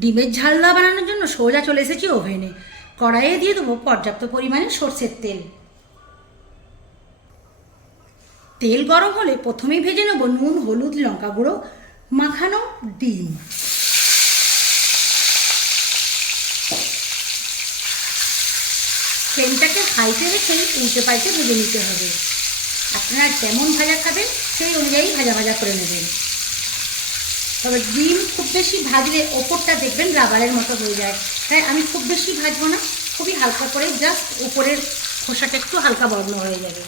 ডিমের ঝালদা বানানোর জন্য সোজা চলে এসেছি ওভেনে। কড়াইয়ে দিয়ে দেবো পর্যাপ্ত পরিমাণে সর্ষের তেল। তেল গরম হলে প্রথমেই ভেজে নেব নুন, হলুদ, লঙ্কা গুঁড়ো মাখানো ডিম। ফ্লেমটাকে হাইতে রেখেই উল্টে পাল্টে ভেজে নিতে হবে। আপনারা যেমন ভাজা খাবেন সেই অনুযায়ী ভাজা ভাজা করে নেবেন। তবে ডিম খুব বেশি ভাজলে ওপরটা দেখবেন রাবারের মতো হয়ে যায়, তাই আমি খুব বেশি ভাজবো না, খুবই হালকা করে জাস্ট উপরের খোসাটা একটু হালকা বর্ণ হয়ে যাবে।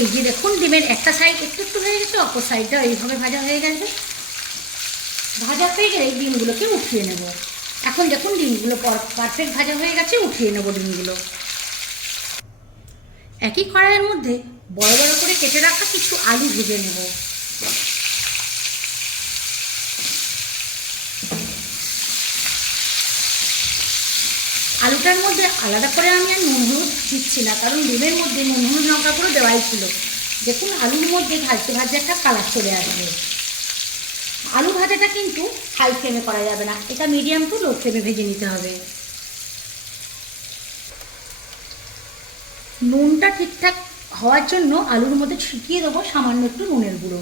এই যে দেখুন ডিমের একটা সাইড একটু একটু হয়ে গেছে, অপর সাইডটা এইভাবে ভাজা হয়ে গেছে। ভাজা হয়ে গেলে ডিমগুলোকে উঠিয়ে নেব। এখন দেখুন ডিমগুলো পারফেক্ট ভাজা হয়ে গেছে, উঠিয়ে নেব ডিমগুলো। একই কড়াইয়ের মধ্যে বড় বড় করে কেটে রাখা কিছু আলু ভেজে নেব। আলুটার মধ্যে আলাদা করে আমি আর নুন হলুদ দিচ্ছি না, কারণ ডিমের মধ্যে নুন হলুদ লঙ্কা গুঁড়ো দেওয়াই ছিল। দেখুন আলুর মধ্যে ভাজতে ভাজতে একটা কালার চলে আসবে। আলু ভাজাটা কিন্তু হাই ফ্লেমে করা যাবে না, এটা মিডিয়াম টু লো ফ্লেমে ভেজে নিতে হবে। নুনটা ঠিকঠাক হওয়ার জন্য আলুর মধ্যে ছিটিয়ে দেবো সামান্য একটু নুনের গুঁড়ো।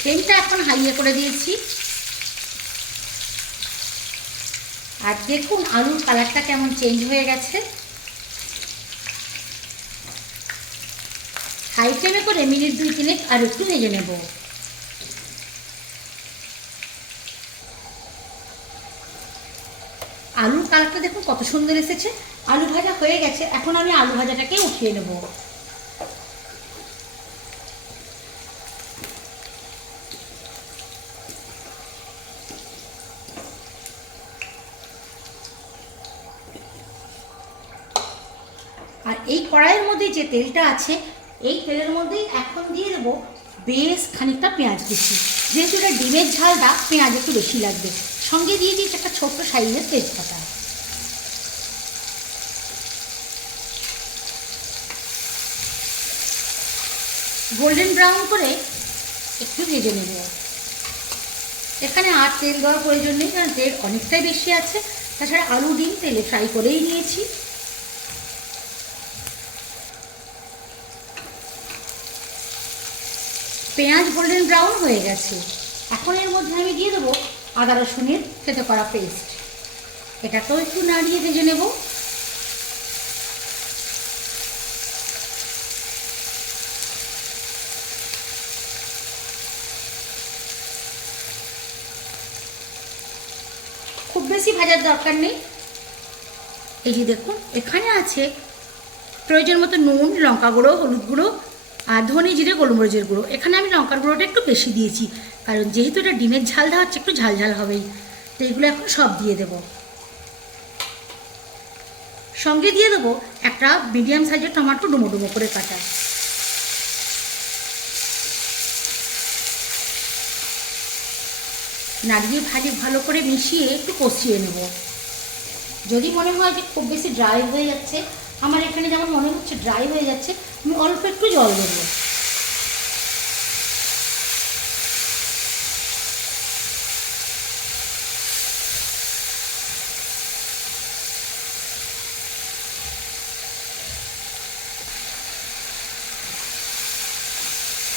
ফ্লেমটা এখন হাইয়ে করে দিয়েছি। আর দেখুন আলুর কালারটা কেমন চেঞ্জ হয়ে গেছে। হাই ফ্লেমে করে মিনিট 2-3 আর একটু ভেজে নেব। আলুর কালারটা দেখুন কত সুন্দর এসেছে। আলু ভাজা হয়ে গেছে, এখন আমি আলু ভাজাটাকে উঠিয়ে নেব। আর এই কড়াইয়ের মধ্যে যে তেলটা আছে, এই তেলের মধ্যেই এখন দিয়ে দেবো বেশ খানিকটা পেঁয়াজ কুচি। যেহেতু এটা ডিমের ঝালটা, পেঁয়াজ একটু বেশি লাগবে। সঙ্গে দিয়ে দিয়েছি একটা ছোট্ট সাইজের তেজপাতা। গোল্ডেন ব্রাউন করে একটু ভেজে নেব। এখানে আর তেল দেওয়ার প্রয়োজন নেই, কারণ তেল অনেকটাই বেশি আছে। তাছাড়া আলু ডিম তেলে ফ্রাই করেই নিয়েছি। পেঁয়াজ গোল্ডেন ব্রাউন হয়ে গেছে, এখন এর মধ্যে আমি দিয়ে দেবো আদা রসুনের থেতো করা পেস্ট। এটাকেও একটু নাড়িয়ে ভেজে নেব। খুব বেশি ভাজার দরকার নেই। এই যে দেখুন এখানে আছে প্রয়োজন মতো নুন, লঙ্কা গুঁড়ো, হলুদ গুঁড়ো আর ধনে জিরে গোলমরিচের গুঁড়ো। এখানে আমি লঙ্কার গুঁড়োটা একটু বেশি দিয়েছি, কারণ যেহেতু এটা ডিমের ঝাল দেওয়া হচ্ছে একটু ঝাল ঝাল হবেই। তো এগুলো এখন সব দিয়ে দেবো। সঙ্গে দিয়ে দেবো একটা মিডিয়াম সাইজের টমেটো ডুমো ডুমো করে কাটা। নাড়িয়ে ভালো করে মিশিয়ে একটু কষিয়ে নেব। যদি মনে হয় যে খুব বেশি ড্রাই হয়ে যাচ্ছে, আমার এখানে যেমন মনে হচ্ছে ড্রাই হয়ে যাচ্ছে, আমি অল্প একটু জল দেবো।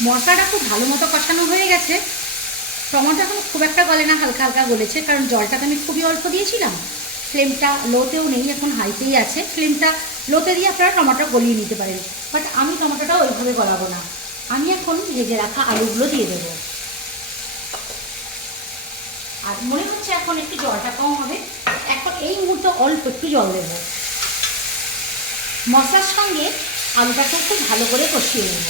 মশলাটা খুব ভালো মতো কষানো হয়ে গেছে। টমেটো এখন খুব একটা গলে না, হালকা হালকা গলেছে, কারণ জলটা তো আমি খুবই অল্প দিয়েছিলাম। ফ্লেমটা লোতেও নেই, এখন হাইতেই আছে। ফ্লেমটা লোতে দিয়ে আপনারা টমেটো গলিয়ে নিতে পারেন, বাট আমি টমেটোটা ওইভাবে গলাবো না। আমি এখন ভেজে রাখা আলুগুলো দিয়ে দেবো। আর মনে হচ্ছে এখন একটু জলটা কম হবে, এখন এই মুহূর্তে অল্প একটু জল দেবো। মশলার সঙ্গে আলুটাকে খুব ভালো করে কষিয়ে নেব।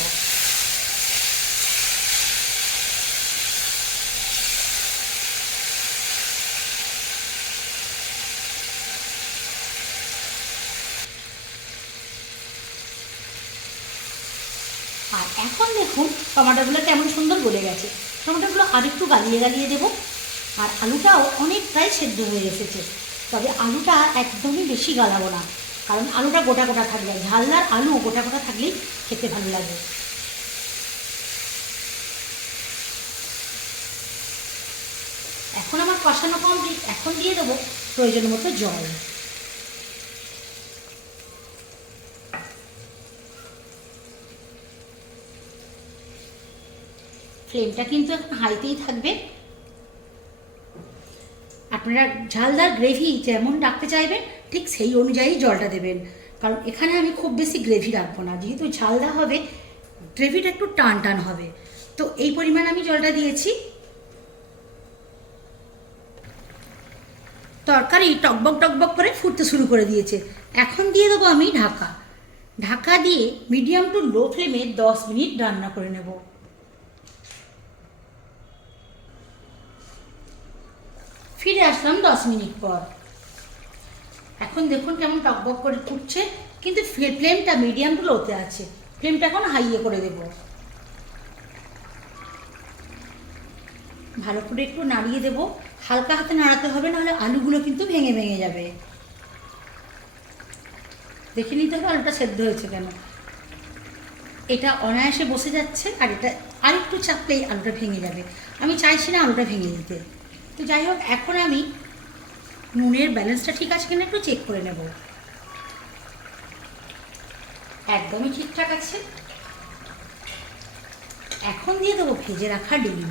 আর এখন দেখুন টমেটোগুলো কেমন সুন্দর গলে গেছে। টমেটোগুলো আরেকটু গালিয়ে গালিয়ে দেবো। আর আলুটাও অনেকটাই সেদ্ধ হয়ে এসেছে, তবে আলুটা একদমই বেশি গালাবো না, কারণ আলুটা গোটা গোটা থাকলে, ঝালদার আলু গোটা গোটা থাকলেই খেতে ভালো লাগে। এখন আমার কষানো কমপ্লিট। এখন দিয়ে দেবো প্রয়োজন মতো জল। ফ্লেমটা কিন্তু এখন হাইতেই থাকবে। আপনারা ঝালদার গ্রেভি যেমন রাখতে চাইবেন ঠিক সেই অনুযায়ী জলটা দেবেন, কারণ এখানে আমি খুব বেশি গ্রেভি রাখবো না, যেহেতু ঝালদা হবে গ্রেভিটা একটু টান টান হবে। তো এই পরিমাণ আমি জলটা দিয়েছি। তরকারি টকবক টকবক করে ফুটতে শুরু করে দিয়েছে। এখন দিয়ে দেবো আমি ঢাকা। ঢাকা দিয়ে মিডিয়াম টু লো ফ্লেমে 10 মিনিট রান্না করে নেব। ফিরে আসলাম 10 মিনিট পর। এখন দেখুন কেমন টকবক করে ফুটছে, কিন্তু ফ্লেমটা মিডিয়াম টু লোতে আছে। ফ্লেমটা এখন হাইয়ে করে দেব। ভালো করে একটু নাড়িয়ে দেব, হালকা হাতে নাড়াতে হবে, নাহলে আলুগুলো কিন্তু ভেঙে ভেঙে যাবে। দেখে নিতে হবে আলুটা সেদ্ধ হয়েছে কেন। এটা অনায়াসে বসে যাচ্ছে, আর এটা আরেকটু চাপলেই আলুটা ভেঙে যাবে। আমি চাইছি না আলুটা ভেঙে দিতে। তো যাই হোক, এখন আমি নুনের ব্যালেন্সটা ঠিক আছে কিনা একটু চেক করে নেব। একদমই ঠিকঠাক আছে। এখন দিয়ে দেবো ভেজে রাখা ডিম।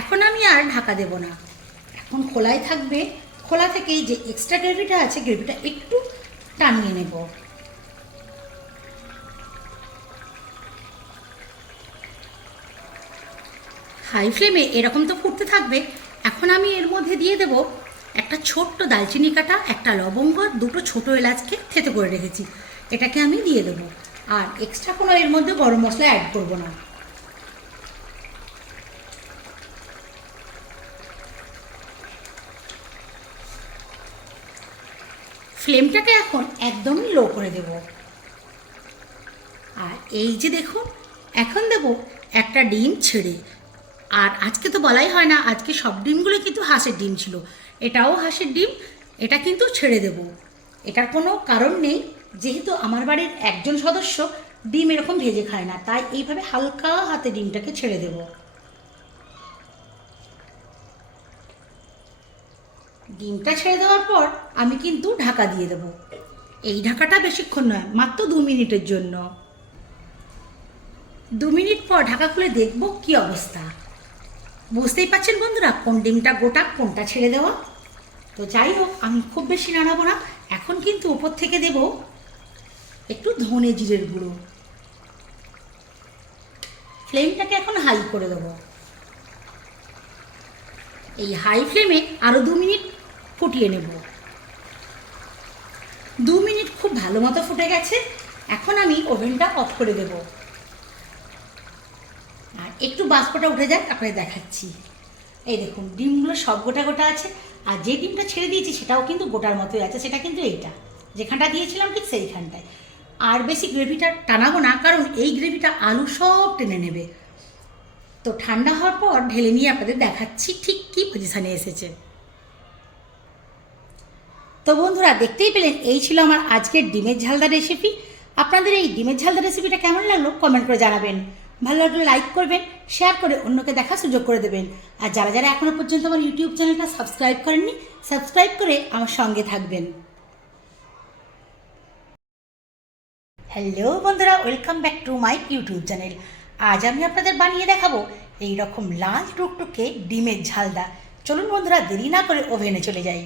এখন আমি আর ঢাকা দেব না, এখন খোলাই থাকবে। খোলা থেকেই যে এক্সট্রা গ্রেভিটা আছে, গ্রেভিটা একটু টানিয়ে নেব। হাই ফ্লেমে এরকম তো ফুটতে থাকবে। এখন আমি এর মধ্যে দিয়ে দেব একটা ছোট্ট দালচিনি কাটা, একটা লবঙ্গ, দুটো ছোটো এলাচকে থেতো করে রেখেছি, এটাকে আমি দিয়ে দেবো। আর এক্সট্রা কোনো এর মধ্যে গরম মশলা অ্যাড করব না। ফ্লেমটাকে এখন একদমই লো করে দেব। আর এই যে দেখুন, এখন দেব একটা ডিম ছেড়ে। আর আজকে তো বলাই হয় না, আজকে সব ডিমগুলো কিন্তু হাঁসের ডিম ছিল। এটাও হাঁসের ডিম, এটা কিন্তু ছেড়ে দেব। এটার কোনো কারণ নেই, যেহেতু আমার বাড়ির একজন সদস্য ডিম এরকম ভেজে খায় না, তাই এইভাবে হালকা হাতে ডিমটাকে ছেড়ে দেব। ডিমটা ছেড়ে দেওয়ার পর আমি কিন্তু ঢাকা দিয়ে দেব। এই ঢাকাটা বেশিক্ষণ নয়, মাত্র 2 মিনিটের জন্য। 2 মিনিট পর ঢাকা খুলে দেখব কি অবস্থা। বুঝতেই পারছেন বন্ধুরা, কোন ডিমটা গোটা কোনটা ছেড়ে দেওয়া। তো যাই হোক, আমি খুব বেশি নাড়াবো না। এখন কিন্তু উপর থেকে দেব একটু ধনে জিরের গুঁড়ো। ফ্লেমটাকে এখন হাই করে দেবো। এই হাই ফ্লেমে আরও 2 মিনিট ফুটিয়ে নেব। 2 মিনিট খুব ভালো মতো ফুটে গেছে। এখন আমি ওভেনটা অফ করে দেব। আর একটু বাষ্পটা উঠে যাক, আপনাদের দেখাচ্ছি। এই দেখুন, ডিমগুলো সব গোটা গোটা আছে। আর যে ডিমটা ছেড়ে দিয়েছি সেটাও কিন্তু গোটার মতোই আছে, সেটা কিন্তু এইটা যেখানটা দিয়েছিলাম ঠিক সেইখানটায়। আর বেশি গ্রেভিটা টানাবো না, কারণ এই গ্রেভিটা আলু সব টেনে নেবে। তো ঠান্ডা হওয়ার পর ঢেলে নিয়ে আপনাদের দেখাচ্ছি ঠিক কী পজিশানে এসেছে। তো বন্ধুরা, দেখতেই পেলেন, এই ছিল আমার আজকের ডিমের ঝালদা রেসিপি। আপনাদের এই ডিমের ঝালদা রেসিপিটা কেমন লাগলো কমেন্ট করে জানাবেন। ভালো লাগলে লাইক করবেন, শেয়ার করে অন্যকে দেখার সুযোগ করে দেবেন। আর যারা যারা এখনও পর্যন্ত আমার ইউটিউব চ্যানেলটা সাবস্ক্রাইব করেননি, সাবস্ক্রাইব করে আমার সঙ্গে থাকবেন। হ্যালো বন্ধুরা, welcome back to my YouTube channel. আজ আমি আপনাদের বানিয়ে দেখাবো এই রকম লাল টুকটুকে ডিমের ঝালদা। চলুন বন্ধুরা, দেরি না করে ওভেনে চলে যাই।